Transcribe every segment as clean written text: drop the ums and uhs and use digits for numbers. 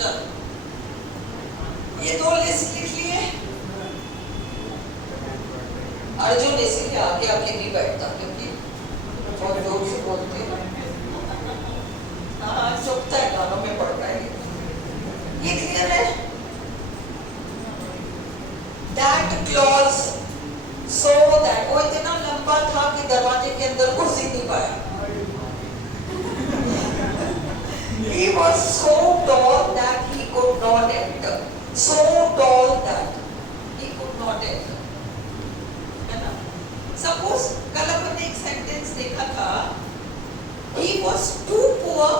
चलो ये दो लिस्ट लिख लिए। अर्जुन इसीलिए आगे आके नहीं बैठता क्योंकि बहुत जोर से बोलते हैं। हाँ चुपता है, गानों में पड़ता है। ये क्लियर है? That clause so that वो इतना लंबा था कि दरवाजे के अंदर घुस ही नहीं पाया। He was so tall that he could not enter. So tall that he could not enter. है ना? Suppose कल अपन ने एक सेंटेंस देखा था, he was too poor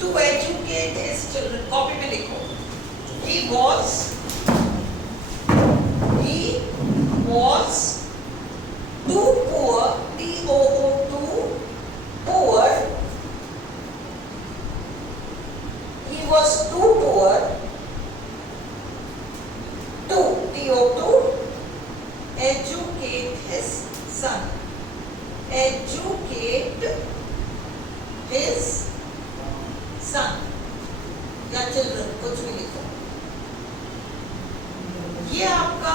to educate his children. Copy में लिखो, he was too poor, T-O-O, poor. He was too poor to, T-O-O, educate his son. Educate his son या children, कुछ भी लिखो। ये आपका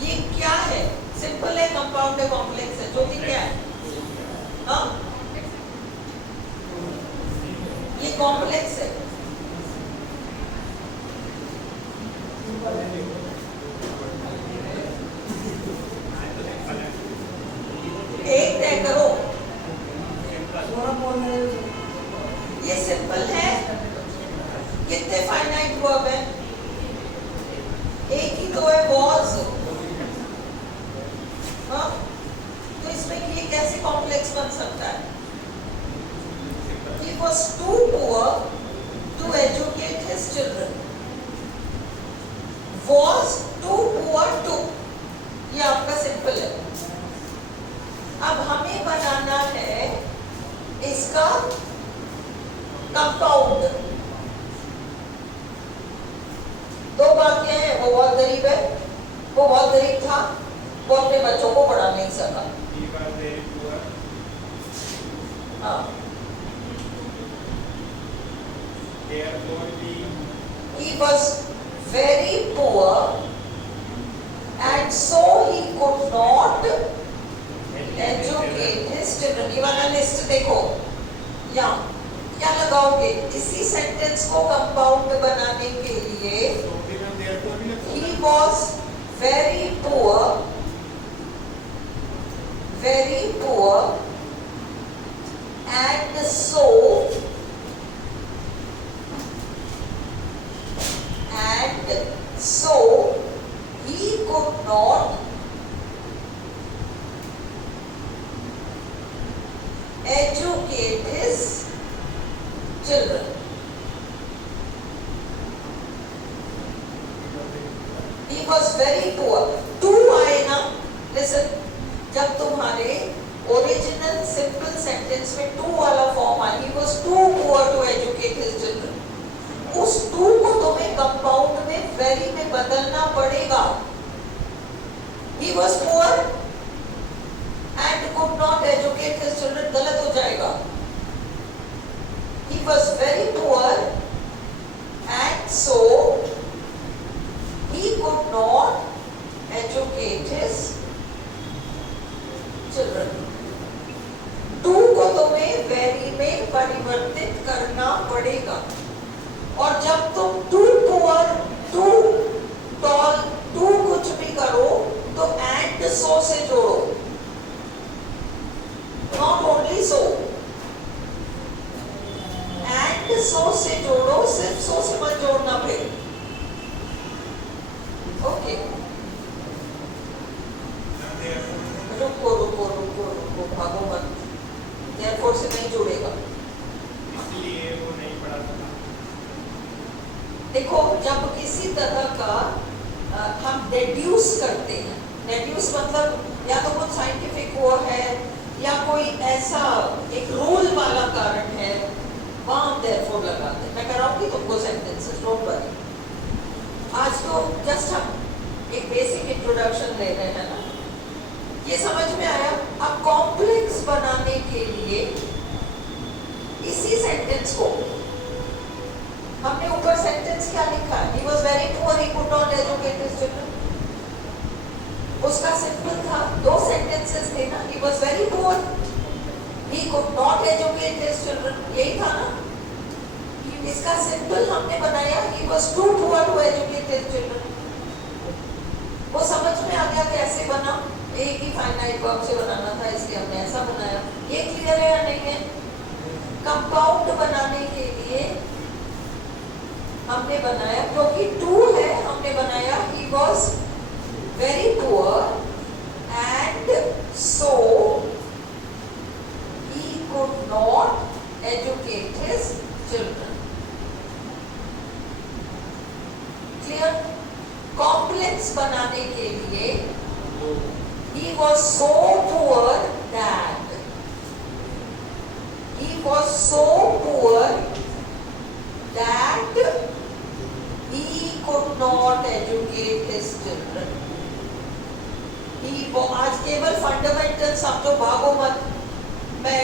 ये क्या है? सिंपल है, कंपाउंड है, कॉम्प्लेक्स है? ज्योति क्या है? हाँ ये कॉम्प्लेक्स है। एक तय करो, ये सिंपल है। कितने फाइनाइट वर्ब है? एक ही तो है, was। हाँ तो इसमें ये कैसे कॉम्प्लेक्स बन सकता है? He was too poor to educate his children. Was too poor to, ये आपका सिंपल है। अब हमें बनाना है इसका कंपाउंड। दो वाक्य हैं, वो बहुत गरीब है, वो बहुत गरीब था, वो अपने बच्चों को पढ़ा नहीं सका। हाँ he was very poor and so he could not educate his children. ये वाला लिस्ट देखो, यहाँ क्या लगाओगे? इसी सेंटेंस को कंपाउंड बनाने के लिए he was very poor and so he could not educate his children. He was very poor. To आए ना, listen, जब तुम्हारे ओरिजिनल सिंपल सेंटेंस में टू वाला फॉर्म आए, he was too poor to educate his children, उस to को तुम्हें कंपाउंड में वेरी में बदलना पड़ेगा। He was poor and could not educate his children, गलत हो जाएगा। He was very poor and so he could not educate his children. Too को तुम्हें वेरी में परिवर्तित करना पड़ेगा। और जब तुम too poor, too tall, too कुछ भी करो तो एंड सो से जोड़ो, not only so. And so से जोड़ो, सिर्फ सो से मत जोड़ना फिर। ओके रुको रुको रुको रुको, भागो मत, therefore से नहीं जुड़ेगा। इसलिए वो नहीं पढ़ा सका। देखो जब किसी तरह का हम डेड्यूस करते हैं, डेड्यूस मतलब या तो कुछ साइंटिफिक हुआ है या कोई ऐसा एक रूल वाला कारण है, वहां therefore लगाते हैं। मैं कराऊंगी तुमको सेंटेंसेस, डोंट वरी। आज तो जस्ट हम एक बेसिक इंट्रोडक्शन ले रहे हैं ना, ये समझ में आया। अब कॉम्प्लेक्स बनाने के लिए could not educate his children, यही था ना? इसका सिंपल हमने बनाया, he was too poor to educate his children. वो समझ में आ गया कैसे बना? एक ही फाइनाइट वर्ब से बनाना था, इसलिए हमने ऐसा बनाया. ये क्लियर है या नहीं है? कंपाउंड बनाने के लिए हमने बनाया, क्योंकि टू है, हमने बनाया he was very poor and so he could not educate his children. Clear? Complex बनाने के लिए he was so poor that he was so poor that he could not educate his children. आज केवल fundamental समझो, भागो मत. मैं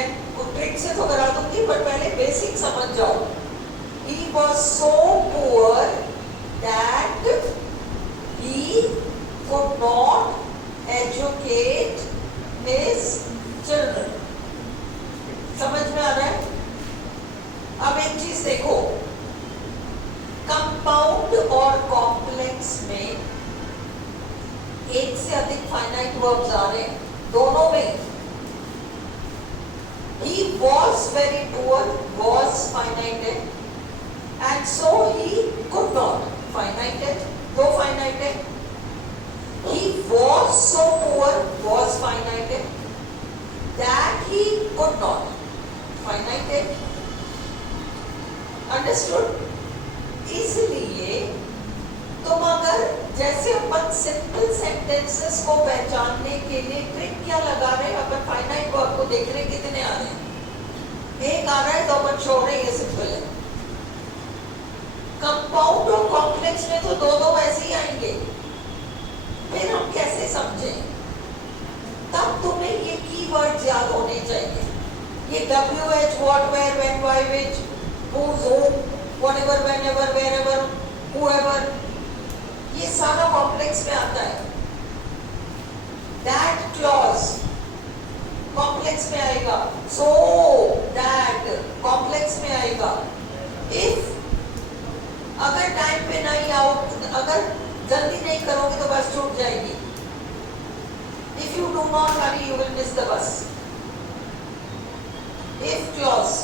trick से तो करा दूंगी, पर पहले बेसिक समझ जाओ. He was so poor that he could not educate his children. समझ में आ रहा है? अब एक चीज देखो, कंपाउंड और कॉम्प्लेक्स में एक से अधिक फाइनाइट वर्ब्स आ रहे हैं, दोनों में. He was very poor, was finite है, and so he could not, finite है, दो finite है. He was so poor, was finite है, that he could not, finite है. Understood? इसलिए तुम अगर जैसे अपन सिंपल सेंटेंसेस को पहचानने के लिए ट्रिक क्या लगा रहे हैं, अपन फाइनाइट वर्ब को देख रहे हैं कितने आ रहे हैं. एक आ रहा है तो अपन छोड़ रहे हैं, ये सिंपल है. कंपाउंड और कॉम्प्लेक्स में तो दो ऐसे ही आएंगे. फिर हम कैसे समझें? तब तुम्हें ये कीवर्ड्स याद होने चाहिए. ये WH, what, where, when, why, which, whose, whom, whatever, whenever, wherever, whoever, ये सारा कॉम्प्लेक्स में आता है. That clause कॉम्प्लेक्स में आएगा. So that कॉम्प्लेक्स में आएगा. If अगर टाइम पे नहीं आओ, अगर जल्दी नहीं करोगे तो बस छूट जाएगी. If you do not hurry, you will miss the bus. If clause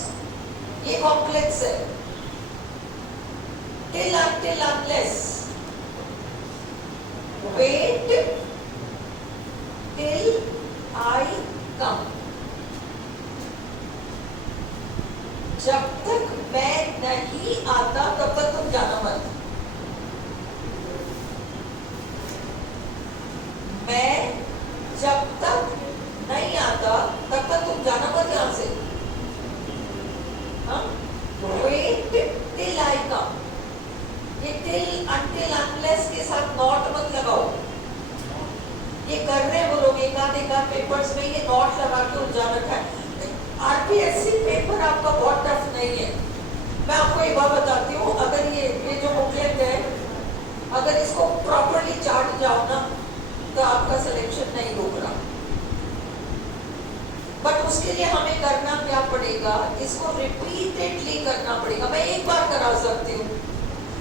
ये कॉम्प्लेक्स है. Till, until, unless, wait till I come. जब तक मैं नहीं आता तब तक तुम जाना मत. मैं जब तक नहीं आता तब तक तुम जाना मत यहां से. हाँ? Wait till I come. ये till, until, unless के साथ नॉट मत लगाओ. ये कर रहे हैं वो लोग एक आध पेपर्स में ये नॉट लगा के उलझा रखा है. RPSC पेपर आपका बहुत टफ नहीं है. मैं आपको एक बात बताती हूँ, अगर ये जो बुकलेट है, अगर इसको प्रॉपरली चार्ट जाओ ना तो आपका सिलेक्शन नहीं रुक रहा. बट उसके लिए हमें करना क्या पड़ेगा? इसको रिपीटेडली करना पड़ेगा. मैं एक बार करा सकती हूँ,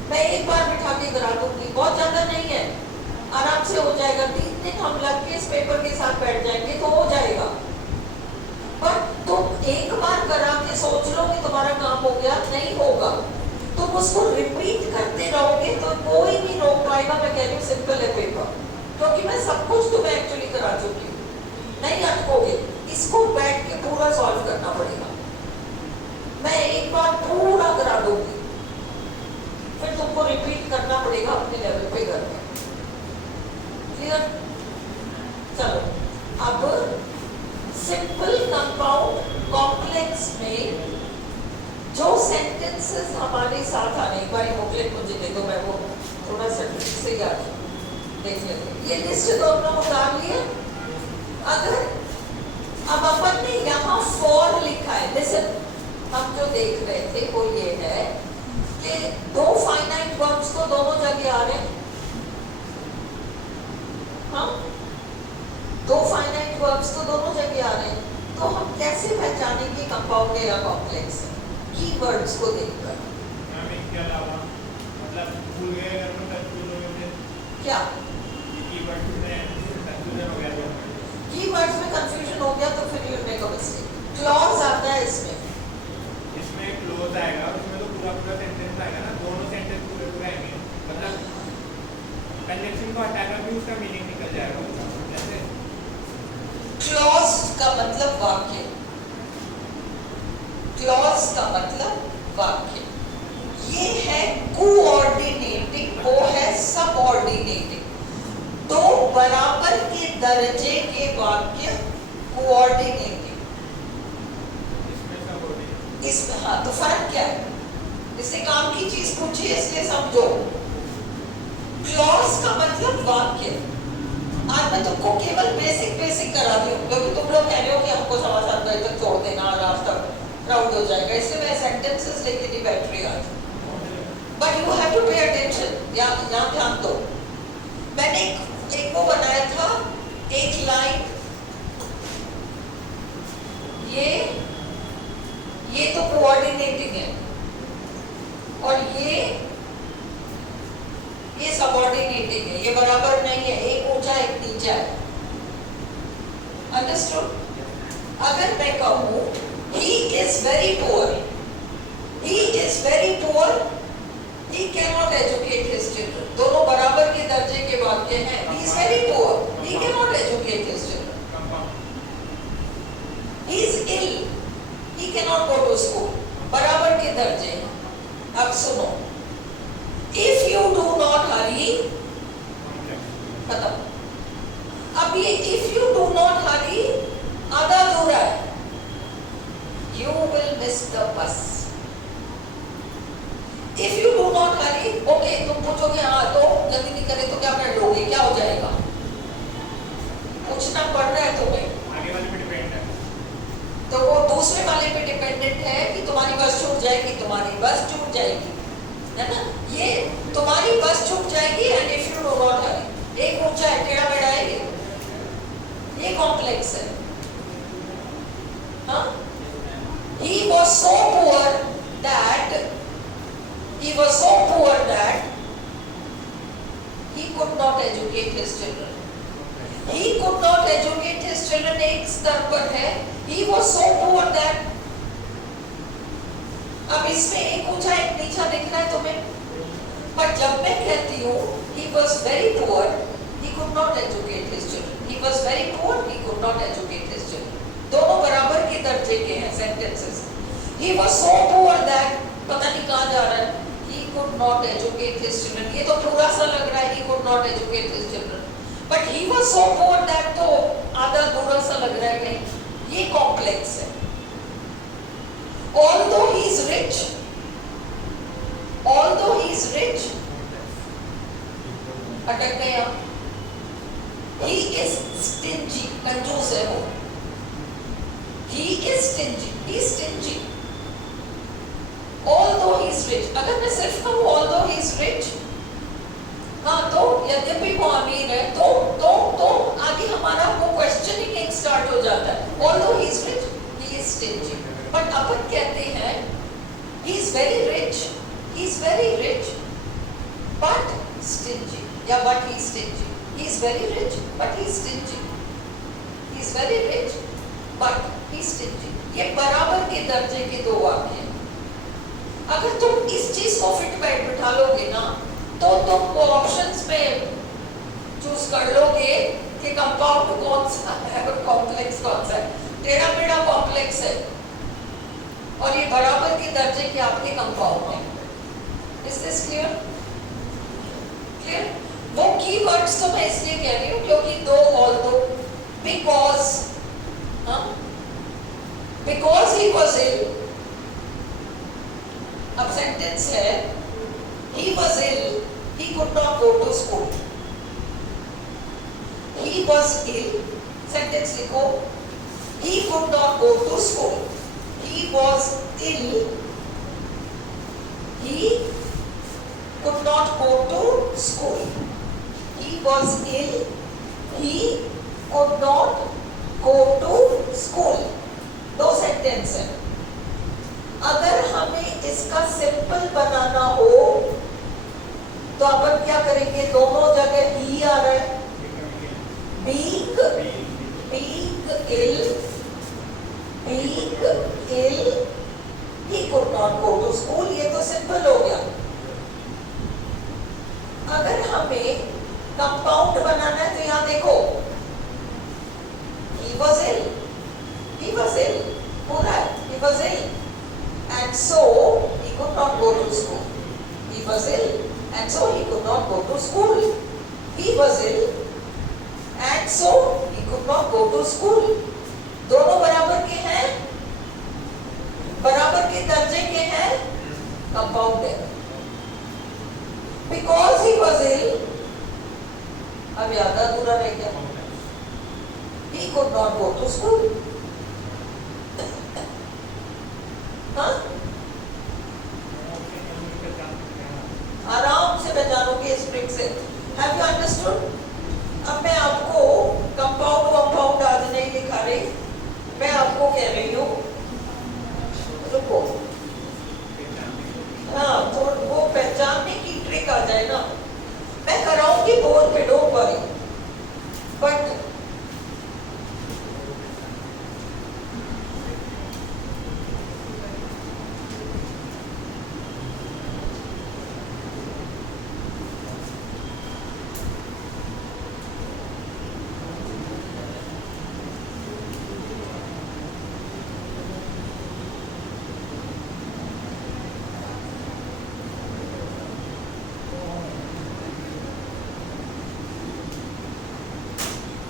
मैं एक बार बिठा के करा दूंगी, बहुत ज्यादा नहीं है, आराम से हो जाएगा. 3 दिन हम लग के इस पेपर के साथ बैठ जाएंगे तो हो जाएगा. बट तुम एक बार करा के सोच लो कि तुम्हारा काम हो गया, नहीं होगा. तुम उसको रिपीट करते रहोगे तो कोई नहीं रोक पाएगा. मैं कह रही हूँ सिंपल है पेपर, क्योंकि मैं सब कुछ तुम्हें एक्चुअली करा चुकी हूँ. नहीं अटकोगे. इसको बैठ के पूरा सॉल्व करना पड़ेगा. मैं एक बार पूरा करा दूंगी, फिर तुमको रिपीट करना पड़ेगा अपने लेवल पे करके. क्लियर? चलो अब सिंपल, कंपाउंड, कॉम्प्लेक्स में जो सेंटेंसेस हमारे साथ आ रहे हैं, भाई बुकलेट मुझे दे दो, मैं वो थोड़ा सा ठीक से याद देख लेते. ये लिस्ट दोनों उतार लिए. अगर अब अपन ने यहाँ फॉर लिखा है, लिसन, हम जो देख रहे थे वो ये है कि दो फाइनाइट वर्ब्स तो दोनों जगह आ रहे हैं. हाँ, दो फाइनाइट वर्ब्स तो दोनों जगह आ रहे हैं. तो हम कैसे पहचानेंगे कंपाउंड या कॉम्प्लेक्स है? कीवर्ड्स को देखकर। मैम इसके अलावा मतलब भूल गए अगर मैं कंफ्यूज हो गए क्या कीवर्ड में कंफ्यूजन हो गया तो कीवर्ड्स में कंफ्यूजन हो गया तो फिर you make a mistake. Clause आता है इसमें क्लोज आएगा उसमें तो पूरा पूरा सेंटेंस आएगा ना, दोनों सेंटेंस पूरे पूरे आएंगे, मतलब कंजक्शन को हटाकर भी उसका मीनिंग निकल जाएगा। जैसे क्लॉज का मतलब वाक्य, क्लॉज का मतलब वाक्य। ये है कोऑर्डिनेटिंग, वो है सबऑर्डिनेटिंग। दो बराबर के दर्जे के वाक्य कोऑर्डिनेटिंग। इसमें सब हो गया। इसमें हाँ, तो फर्क क्या है? इससे काम की चीज पूछिए इसलिए समझो। क्लॉज का मतलब वाक्य। आज मैं तुमको केवल बेसिक करा दी हूँ क्योंकि तुम लोग कह रहे हो कि हमको 7:15 बजे तक छोड़ देना और आज तक क्राउड हो जाएगा, इसलिए मैं सेंटेंसेस लेके नहीं बैठ रही आज। But you have to pay attention, यहाँ ध्यान दो। मैंने एक वो बनाया था, एक लाइन, ये तो कोऑर्डिनेटिंग है और ये सबऑर्डिनेटिंग है, ये बराबर नहीं है, एक ऊंचा एक नीचा है। अंडरस्टूड? अगर मैं कहूँ he is very poor, he is very poor, he cannot educate his children, दोनों बराबर के दर्जे के वाक्य हैं। he is very poor, he cannot educate his children, he is ill, he cannot go to school, बराबर के दर्जे हैं। अब सुनो, if you do not hurry, खत्म। अब ये if you do not hurry आधा अधूरा है, you will miss the bus। if you do not hurry, okay, तुम पूछोगे हाँ तो जल्दी नहीं करे तो क्या कर लोगे, क्या हो जाएगा? पूछना पड़ रहा है तुम्हें। आगे वाले पे डिपेंड है, तो वो दूसरे वाले पे डिपेंडेंट है कि तुम्हारी बस छूट जाएगी, तुम्हारी बस छूट जाएगी, है ना? ये तुम्हारी बस छूट जाएगी and if you do not हरी, एक ऊंचा है टेढ़ा मेढ़ा है, ये कॉम्प्लेक्स है। हाँ? He was so poor that he could not educate his children. He could not educate his children एक स्तर पर है। He was so poor that, अब इसमें एक ऊंचा एक नीचा दिख रहा है तुम्हें, पर जब मैं कहती हूँ he was very poor, he could not educate his children. He was very poor, he could not educate his children. दोनों बराबर के दर्जे के हैं sentences. He was so poor that, पता नहीं कहाँ जा रहा है, he could not educate his children। ये तो पूरा सा लग रहा है he could not educate his children, but he was so poor that तो आधा अधूरा सा लग रहा है कहीं, ये कॉम्प्लेक्स है। Although he is rich, अटक गए आप। He is stingy, कंजूस है वो। He is stingy, although he is rich। अगर मैं सिर्फ कहूँ although he is rich, हाँ तो यद्यपि वो अमीर है, तो आगे हमारा वो क्वेश्चनिंग स्टार्ट हो जाता है। Although he is rich, he is stingy। But अपन कहते हैं he is very rich, but stingy, या but he is stingy। He is very rich, but he is stingy। He is very rich, but he is stingy। ये बराबर के दर्जे के दो वाक्य हैं। अगर तुम इस चीज को फिट बैठ बिठा लोगे ना, तो तुम ऑप्शंस में चूज कर लोगे कि कंपाउंड कौन सा है और कॉम्प्लेक्स कौन सा है। टेढ़ा मेढ़ा कॉम्प्लेक्स है और ये बराबर के दर्जे के आपके कंपाउंड है। Is this clear? वो कीवर्ड्स तो मैं इसलिए कह रही हूँ क्योंकि दो although, because he was ill। अब सेंटेंस है he was ill, he could not go to school। he was ill, sentence लिखो, he could not go to school। he was ill, he could not go to school। he was ill, he could not go to school। इसका simple बनाना हो तो अपन क्या करेंगे, दोनों जगह ही आ रहा है, बीक बीक इल he could not go to school, ये तो सिंपल हो गया। अगर हमें कंपाउंड बनाना है तो यहाँ देखो, he was ill, पूरा he was ill and so he could not go to school, he was ill and so he could not go to school, he was ill and so he could not go to school। दोनों बराबर के हैं, बराबर के दर्जे के हैं, compound है। Because he was ill, अब याद अधूरा रह गया, he could not go to school। हाँ, आराम से पहचानोगे इस ट्रिक से। Have you understood? अब मैं आपको कंपाउंड आज नहीं दिखा रही, मैं आपको कह रही हूँ, रुको, हाँ तो वो पहचानने की ट्रिक आ जाए ना, मैं कराऊंगी बोर्ड पे, डोंट वरी, बट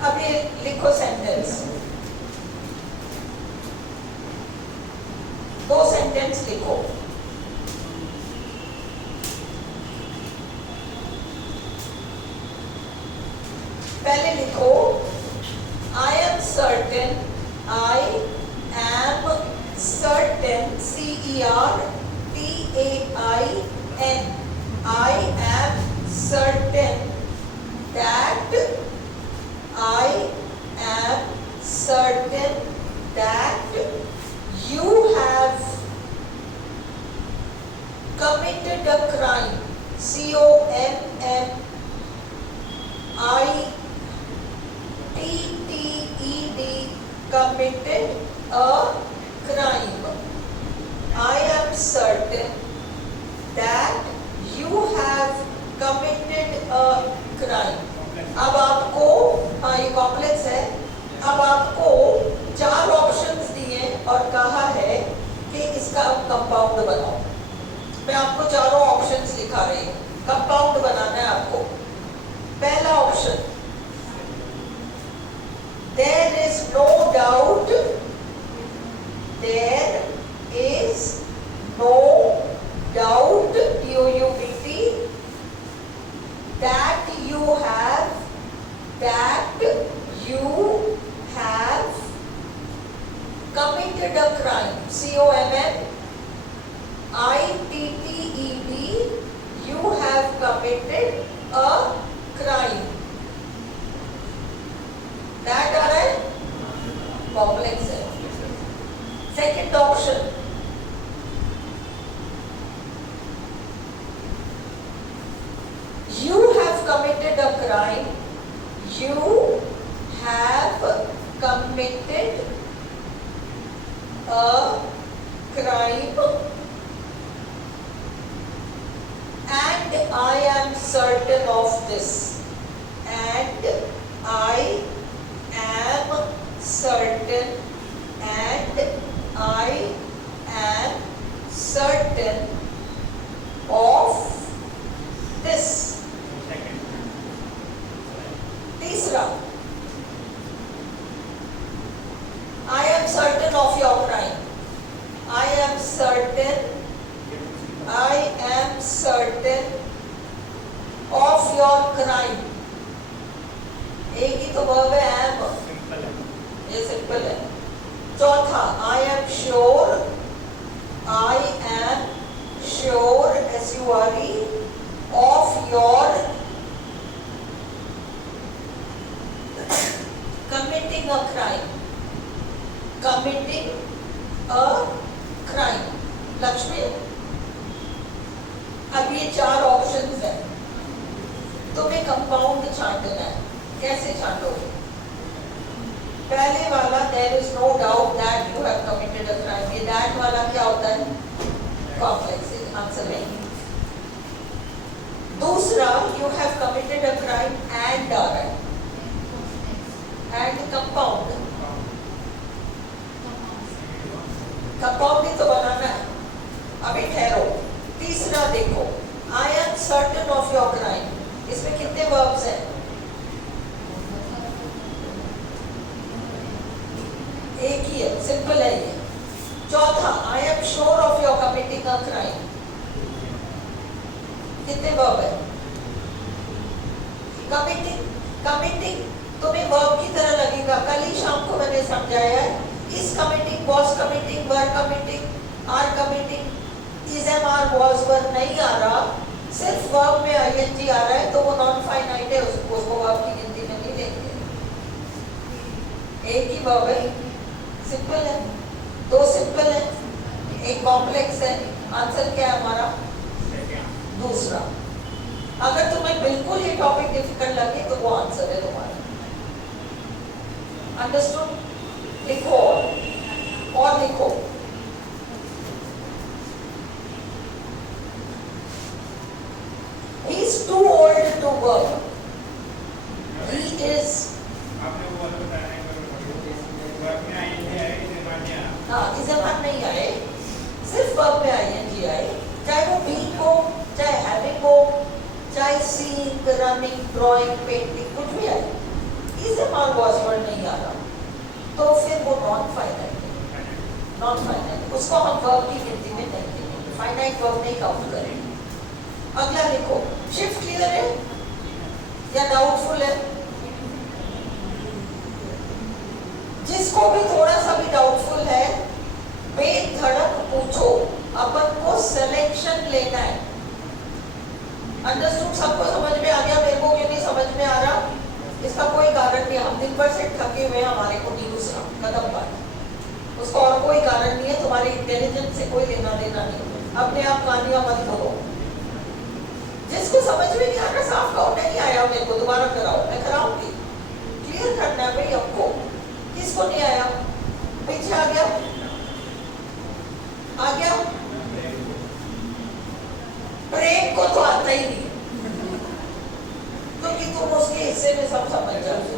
अब ये लिखो सेंटेंस, दो सेंटेंस लिखो। पहले लिखो I am certain, CERTAIN, I am certain that you have committed a crime, COMMITTED, committed a crime। I am certain that you have committed a crime। अब आपको, हाँ ये कॉम्प्लेक्स है, अब आपको 4 ऑप्शंस दिए और कहा है कि इसका कंपाउंड बनाओ। मैं आपको चारों ऑप्शंस लिखा रही हूँ, कंपाउंड बनाना है आपको। पहला option, there is no doubt, there is no doubt, DOUBT, that you have committed a crime, COMMITTED, you have committed a crime। that आ रहा है, कॉम्प्लेक्स है। Second option, you have committed a crime, you have committed a crime and I am certain of this, and I am certain, and I am certain of this। तीसरा, I am certain of your crime, I am certain of your crime। एक ही तो verb है, am, simple है, ये simple है। चौथा, I am sure, SURE, of your committing a crime, Lakshmi, अब ये 4 ऑप्शंस हैं, तुम्हें कंपाउंड छांटना है, कैसे छांटोगे? पहले वाला there is no doubt that you have committed a crime, ये दैट वाला क्या होता है? कॉम्प्लेक्स आंसर नहीं। दूसरा you have committed a crime and आ रहा है, एंड कंपाउंड, कंपाउंड ही तो बनाना है। अभी ठहरो, तीसरा देखो, I am certain of your crime, इसमें कितने वर्ब्स हैं? एक ही है, सिंपल है ये। चौथा, I am sure of your committing a crime, कितने वर्ब है? कमिटिंग, कमिटिंग तुम्हें वर्ब की तरह लगेगा, कल ही शाम को मैंने समझाया है। Is committing, was committing, were committing, are committing, is am are was were नहीं आ रहा, सिर्फ वर्ब में आईएनजी आ रहा है तो वो नॉन फाइनाइट है, उसको वर्ब की गिनती में नहीं लेंगे। एक ही वर्ब है, सिंपल है, 2 सिंपल है, एक कॉम्प्लेक्स है। आंसर क्या है हमारा? दूसरा। अगर तुम्हें बिल्कुल ये टॉपिक डिफिकल्ट लगे तो वो आंसर है तुम्हारा। अंडरस्टूड? लिखो और लिखो। He is too old to work. He is. आपने वो वाला बताया है, वर्ब में आएंगे आए, ज़बान में आए। हाँ, इस ज़बान नहीं आए, सिर्फ वर्ब में आईएनजी आए, चाहे वो बीइंग हो, चाहे हैविंग हो, चाहे सीइंग, रनिंग, ड्राइंग, पेंटिंग, कुछ भी आए। इस ज़बान वॉज वर्ड नहीं आ रहा तो फिर वो नॉन फाइनाइट है, नॉन फाइनाइट, उसको हम वर्ब की गिनती में नहीं लेंगे, फाइनाइट वर्ब नहीं काउंट करेंगे। अगला लिखो, शिफ्ट क्लियर है या डाउटफुल है? जिसको भी थोड़ा सा भी डाउटफुल है, बेधड़क पूछो, अपन को सिलेक्शन लेना है। अंडरस्टूड? सबको समझ में आ गया? मेरे को क्यों नहीं समझ में आ रहा? इसका कोई कारण नहीं, हम दिन भर से थके हुए, हमारे को न्यूज कदम पर, उसका और कोई कारण नहीं है, तुम्हारी इंटेलिजेंस से कोई लेना देना नहीं। अपने आप कहानियां मत करो। जिसको समझ में नहीं आ रहा साफ कहो, नहीं आया मेरे को, दोबारा कराओ, मैं कराऊंगी। क्लियर करना है भाई हमको। किसको नहीं आया? पीछे आ गया, आ गया। प्रेम को तो आता ही नहीं, क्योंकि तुम उसके हिस्से में सब समझ जाते हो।